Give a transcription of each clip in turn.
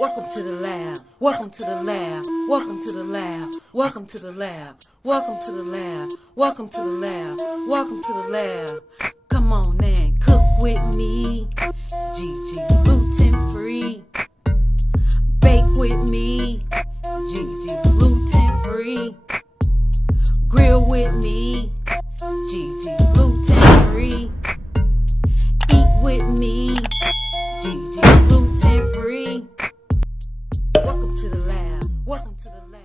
Welcome to the lab. Welcome to the lab. Welcome to the lab. Welcome to the lab. Welcome to the lab. Welcome to the lab. Welcome to the lab. Come on and cook with me. Gigi's gluten free. Bake with me. Gigi's gluten free. Grill with me. Gigi's gluten free. Eat with me. Gigi's gluten free. Welcome to the lab. Welcome to the lab.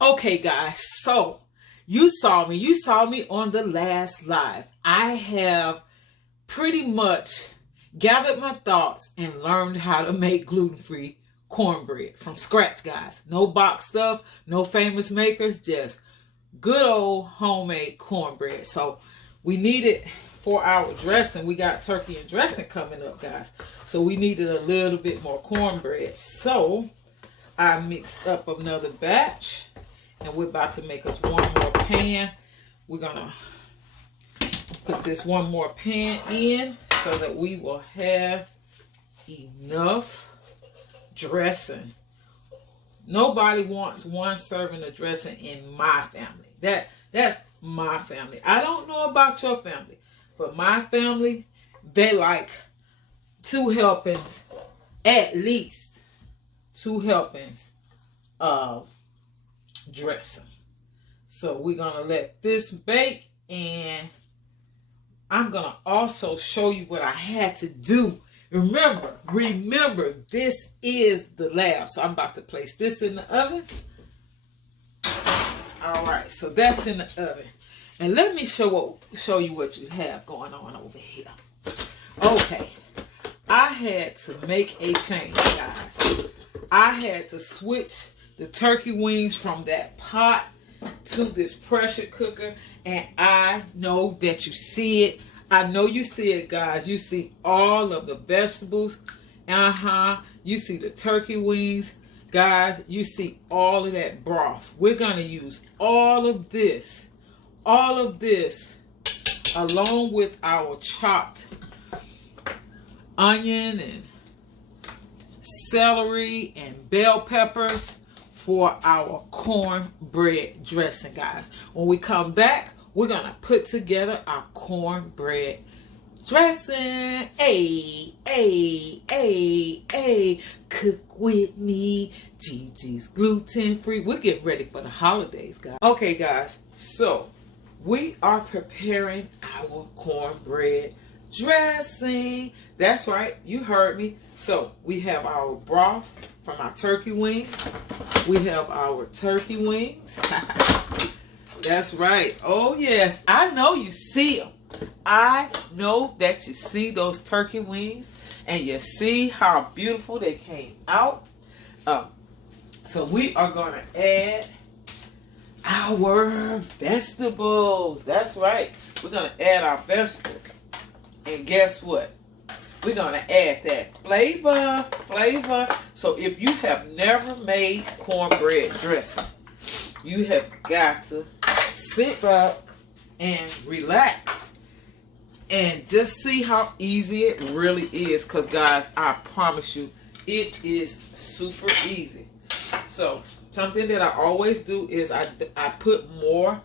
Okay, guys, so you saw me on the last live. I have pretty much gathered my thoughts and learned how to make gluten-free cornbread from scratch, guys. No box stuff, no famous makers, just good old homemade cornbread. So we needed for our dressing, we got turkey and dressing coming up, guys. So we needed a little bit more cornbread. So I mixed up another batch, and we're about to make us one more pan. We're gonna put this one more pan in so that we will have enough dressing. Nobody wants one serving of dressing in my family. That's my family. I don't know about your family, but my family, they like 2 helpings, at least 2 helpings of dressing. So we're gonna let this bake, and I'm gonna also show you what I had to do. Remember, this is the lab. So I'm about to place this in the oven. All right, so that's in the oven. And let me show you what you have going on over here. Okay, I had to make a change, guys. I had to switch the turkey wings from that pot to this pressure cooker, and I know that you see it. I know you see it, guys. You see all of the vegetables. You see the turkey wings. Guys, you see all of that broth. We're going to use all of this along with our chopped onion and celery and bell peppers for our cornbread dressing, guys. When we come back, we're gonna put together our cornbread dressing. Cook with me. Gigi's gluten free. We're getting ready for the holidays, guys. Okay, guys, so we are preparing our cornbread dressing. That's right, you heard me. So we have our broth from our turkey wings. We have our turkey wings. That's right. Oh yes, I know you see them. I know that you see those turkey wings, and you see how beautiful they came out. So we are gonna add our vegetables. That's right. We're gonna add our vegetables. And guess what? We're gonna add that flavor. So if you have never made cornbread dressing, you have got to sit back and relax and just see how easy it really is. Because guys, I promise you, it is super easy. So something that I always do is I put more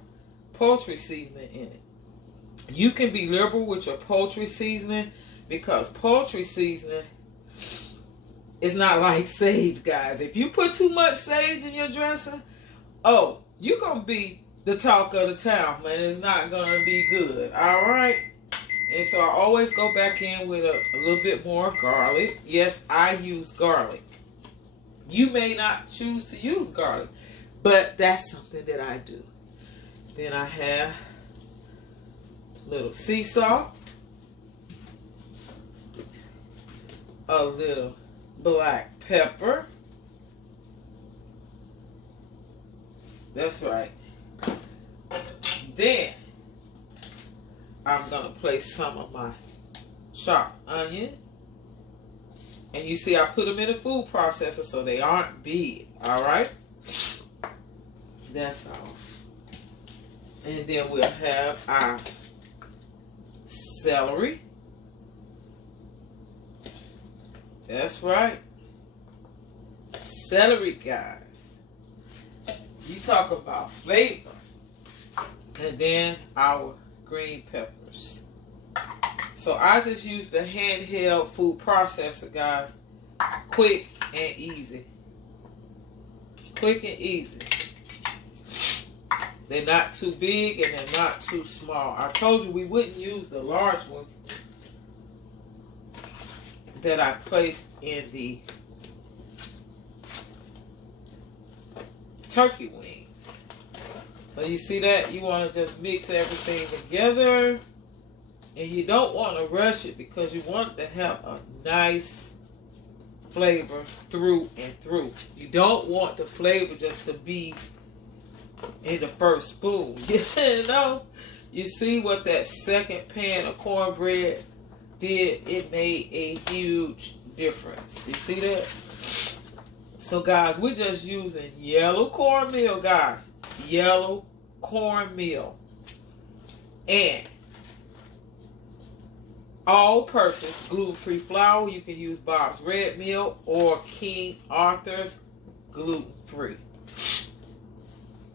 poultry seasoning in it. You can be liberal with your poultry seasoning, because poultry seasoning is not like sage, guys. If you put too much sage in your dressing, oh, you're going to be the talk of the town, man. It's not going to be good, all right? And so I always go back in with a little bit more garlic. Yes, I use garlic. You may not choose to use garlic, but that's something that I do. Then I have little sea salt, a little black pepper. That's right. Then I'm gonna place some of my chopped onion, and you see I put them in a food processor so they aren't big. All right, that's all. And then we'll have our celery. That's right. celery, guys. You talk about flavor. And then our green peppers. So I just use the handheld food processor, guys. Quick and easy. Quick and easy. They're not too big and they're not too small. I told you we wouldn't use the large ones that I placed in the turkey wings. So you see that? You want to just mix everything together. And you don't want to rush it because you want it to have a nice flavor through and through. You don't want the flavor just to be in the first spoon. You know? You see what that second pan of cornbread did? It made a huge difference. You see that? So guys, we're just using yellow cornmeal, guys. Yellow cornmeal. And all-purpose gluten-free flour. You can use Bob's Red Mill or King Arthur's gluten-free.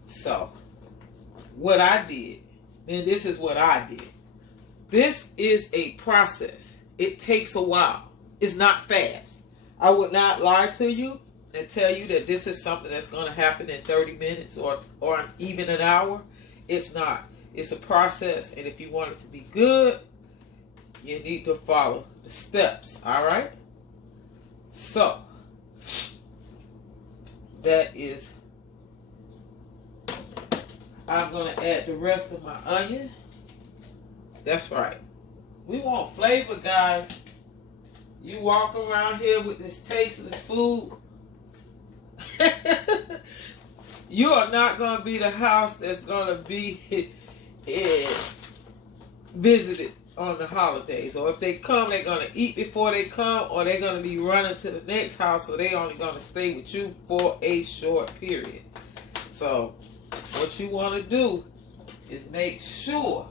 So, what I did, and this is what I did. This is a process. It takes a while. It's not fast. I would not lie to you and tell you that this is something that's going to happen in 30 minutes or even an hour. It's not. It's a process, and if you want it to be good, you need to follow the steps, all right? So, that is, I'm going to add the rest of my onion. That's right. We want flavor, guys. You walk around here with this tasteless food, you are not going to be the house that's going to be visited on the holidays. Or if they come, they're going to eat before they come, or they're going to be running to the next house, so they're only going to stay with you for a short period. So what you want to do is make sure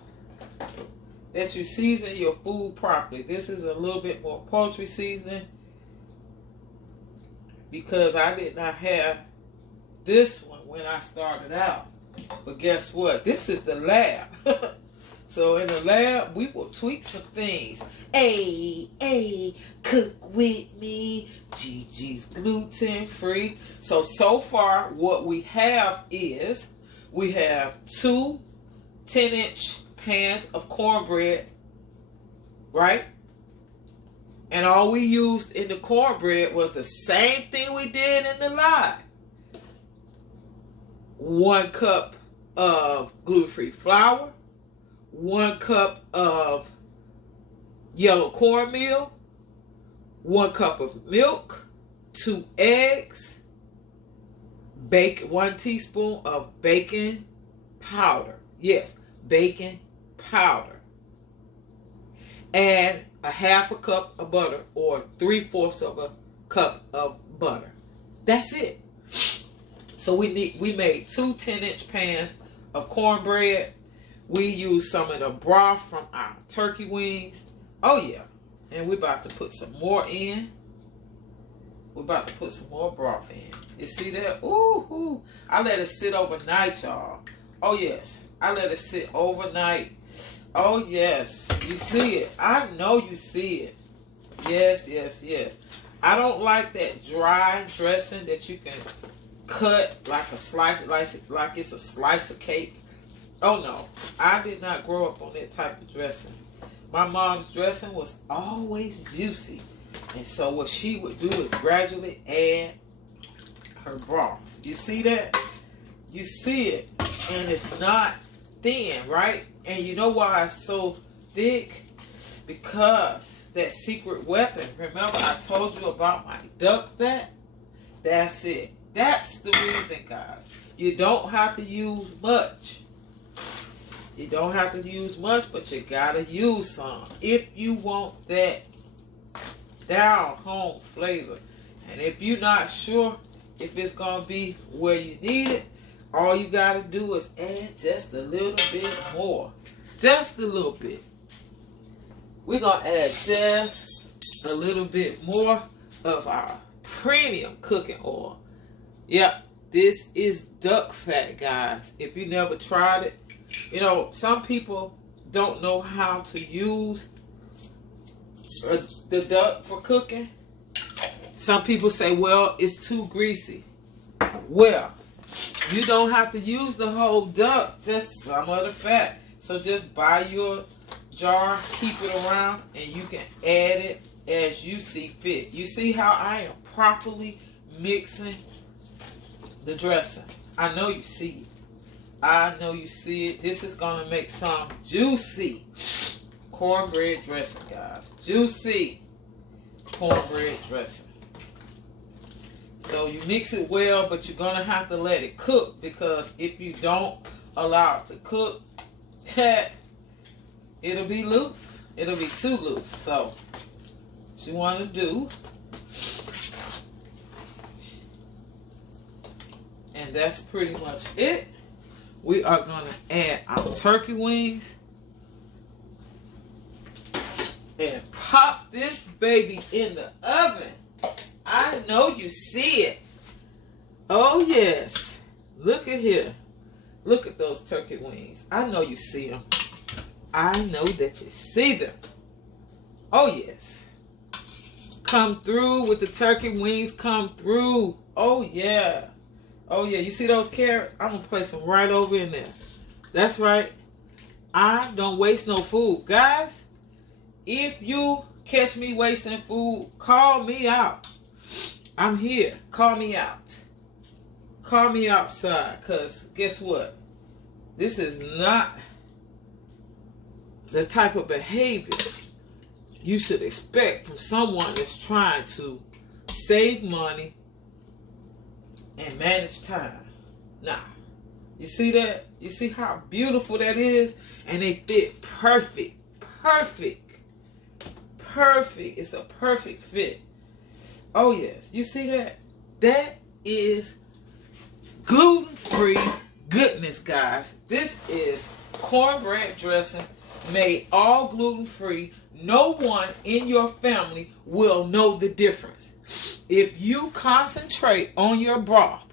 that you season your food properly. This is a little bit more poultry seasoning because I did not have this one when I started out. But guess what? This is the lab. So in the lab, we will tweak some things. Hey, cook with me. Gigi's gluten-free. So far, what we have is, we have 2 10-inch pans of cornbread, right? And all we used in the cornbread was the same thing we did in the live. 1 cup of gluten-free flour, 1 cup of yellow cornmeal, 1 cup of milk, 2 eggs, 1 teaspoon of baking powder. Yes, baking powder. And a 1/2 cup of butter, or 3/4 of a cup of butter. That's it. So we made 2 10-inch pans of cornbread. We used some of the broth from our turkey wings. Oh yeah. And we're about to put some more in. We're about to put some more broth in. You see that? Ooh. I let it sit overnight, y'all. Oh yes. I let it sit overnight. Oh yes. You see it. I know you see it. Yes. I don't like that dry dressing that you can cut like a slice, like it's a slice of cake. Oh no, I did not grow up on that type of dressing. My mom's dressing was always juicy. And so what she would do is gradually add her broth. You see that? You see it. And it's not thin, right? And you know why it's so thick? Because that secret weapon, remember I told you about my duck fat? That's it. That's the reason, guys. You don't have to use much. You don't have to use much, but you gotta use some if you want that down home flavor. And if you're not sure if it's gonna be where you need it, all you gotta do is add just a little bit more. Just a little bit. We're gonna add just a little bit more of our premium cooking oil. Yep, this is duck fat, guys. If you never tried it, you know, some people don't know how to use the duck for cooking. Some people say, well, it's too greasy. Well, you don't have to use the whole duck, just some of the fat. So just buy your jar, keep it around, and you can add it as you see fit. You see how I am properly mixing the dressing. I know you see it. I know you see it. This is going to make some juicy cornbread dressing, guys. Juicy cornbread dressing. So you mix it well, but you're going to have to let it cook, because if you don't allow it to cook, it'll be loose. It'll be too loose. So what you want to do, and that's pretty much it. We are going to add our turkey wings and pop this baby in the oven. I know you see it. Oh yes. Look at here. Look at those turkey wings. I know you see them. I know that you see them. Oh yes. Come through with the turkey wings. Come through. Oh yeah. Oh yeah. You see those carrots? I'm going to place them right over in there. That's right. I don't waste no food. Guys, if you catch me wasting food, call me out. I'm here. Call me out. Call me outside, because guess what? This is not the type of behavior you should expect from someone that's trying to save money and manage time. Nah. You see that? You see how beautiful that is? And they fit perfect. Perfect. Perfect. It's a perfect fit. Oh yes, you see that? That is gluten-free goodness, guys. This is cornbread dressing made all gluten-free. No one in your family will know the difference. If you concentrate on your broth,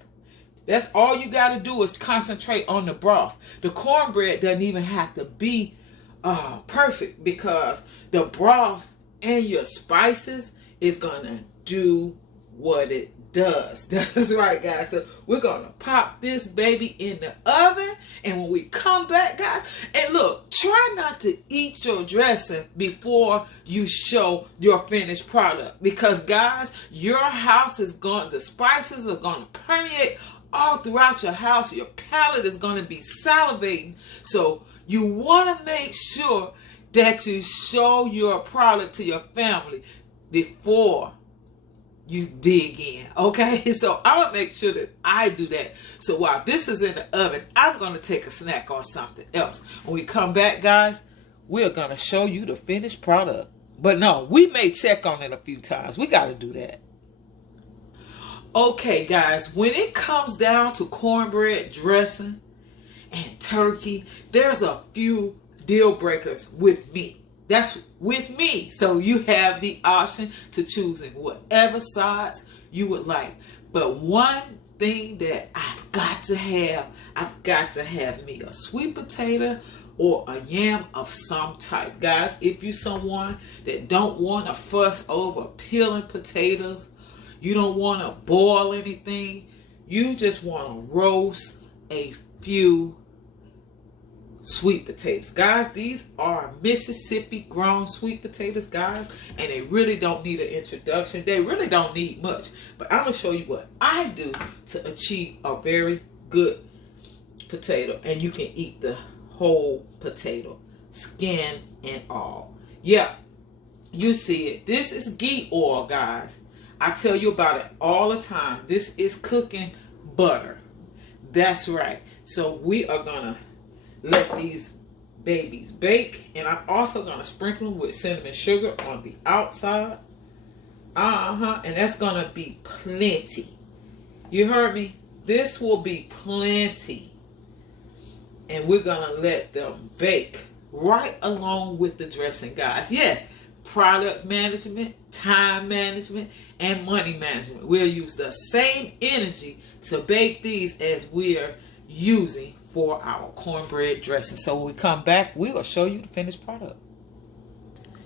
that's all you got to do is concentrate on the broth. The cornbread doesn't even have to be perfect, because the broth and your spices is going to do what it does. That's right, guys. So we're going to pop this baby in the oven. And when we come back, guys, and look, try not to eat your dressing before you show your finished product. Because, guys, your house is going, the spices are going to permeate all throughout your house. Your palate is going to be salivating. So you want to make sure that you show your product to your family before you dig in, okay? So I'm going to make sure that I do that. So while this is in the oven, I'm going to take a snack on something else. When we come back, guys, we're going to show you the finished product. But no, we may check on it a few times. We got to do that. Okay, guys, when it comes down to cornbread dressing and turkey, there's a few deal breakers with me. That's with me. So you have the option to choosing whatever sides you would like. But one thing that I've got to have me a sweet potato or a yam of some type. Guys, if you're someone that don't want to fuss over peeling potatoes, you don't want to boil anything, you just want to roast a few sweet potatoes. Guys, these are Mississippi grown sweet potatoes, guys, and they really don't need an introduction. They really don't need much, but I'm going to show you what I do to achieve a very good potato, and you can eat the whole potato, skin and all. Yeah, you see it. This is ghee oil, guys. I tell you about it all the time. This is cooking butter. That's right. So we are going to let these babies bake, and I'm also going to sprinkle them with cinnamon sugar on the outside. And that's going to be plenty. You heard me? This will be plenty. And we're going to let them bake right along with the dressing, guys. Yes, product management, time management, and money management. We'll use the same energy to bake these as we're using for our cornbread dressing. So when we come back, we will show you the finished product.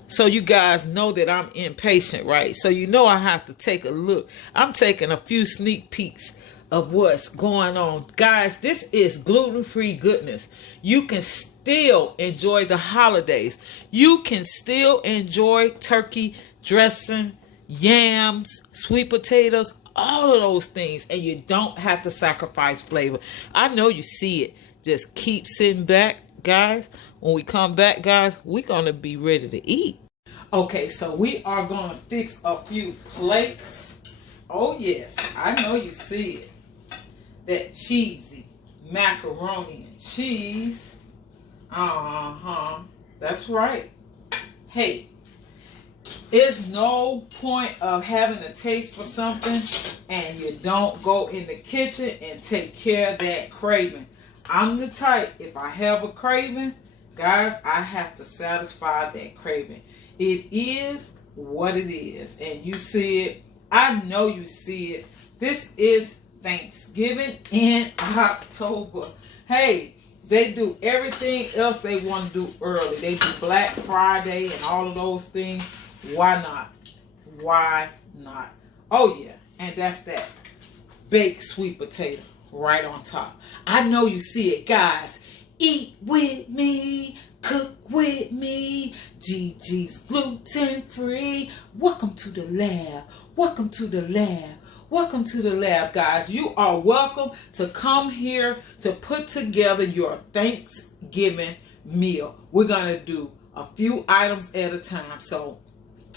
So you guys know that I'm impatient, right? So you know I have to take a look. I'm taking a few sneak peeks of what's going on. Guys, this is gluten-free goodness. You can still enjoy the holidays. You can still enjoy turkey dressing, yams, sweet potatoes, all of those things, and you don't have to sacrifice flavor. I know you see it. Just keep sitting back, guys. When we come back, guys, we're gonna be ready to eat. Okay, so we are gonna fix a few plates. Oh yes, I know you see it. That cheesy macaroni and cheese. That's right. Hey, it's no point of having a taste for something and you don't go in the kitchen and take care of that craving. I'm the type, if I have a craving, guys, I have to satisfy that craving. It is what it is. And you see it. I know you see it. This is Thanksgiving in October. Hey, they do everything else they want to do early. They do Black Friday and all of those things. Why not? Why not? Oh yeah, and that's that baked sweet potato right on top. I know you see it, guys. Eat with me, cook with me. Gigi's gluten free. Welcome to the lab. Welcome to the lab. Welcome to the lab, guys. You are welcome to come here to put together your Thanksgiving meal. We're going to do a few items at a time. So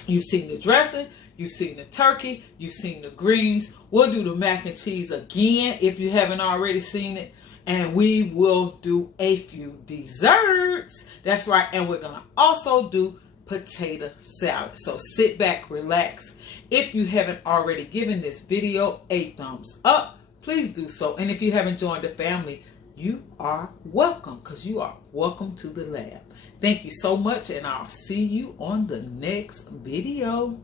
you've seen the dressing, you've seen the turkey, you've seen the greens. We'll do the mac and cheese again if you haven't already seen it. And we will do a few desserts. That's right. And we're going to also do potato salad. So sit back, relax. If you haven't already given this video a thumbs up, please do so. And if you haven't joined the family, you are welcome, because you are welcome to the lab. Thank you so much, and I'll see you on the next video.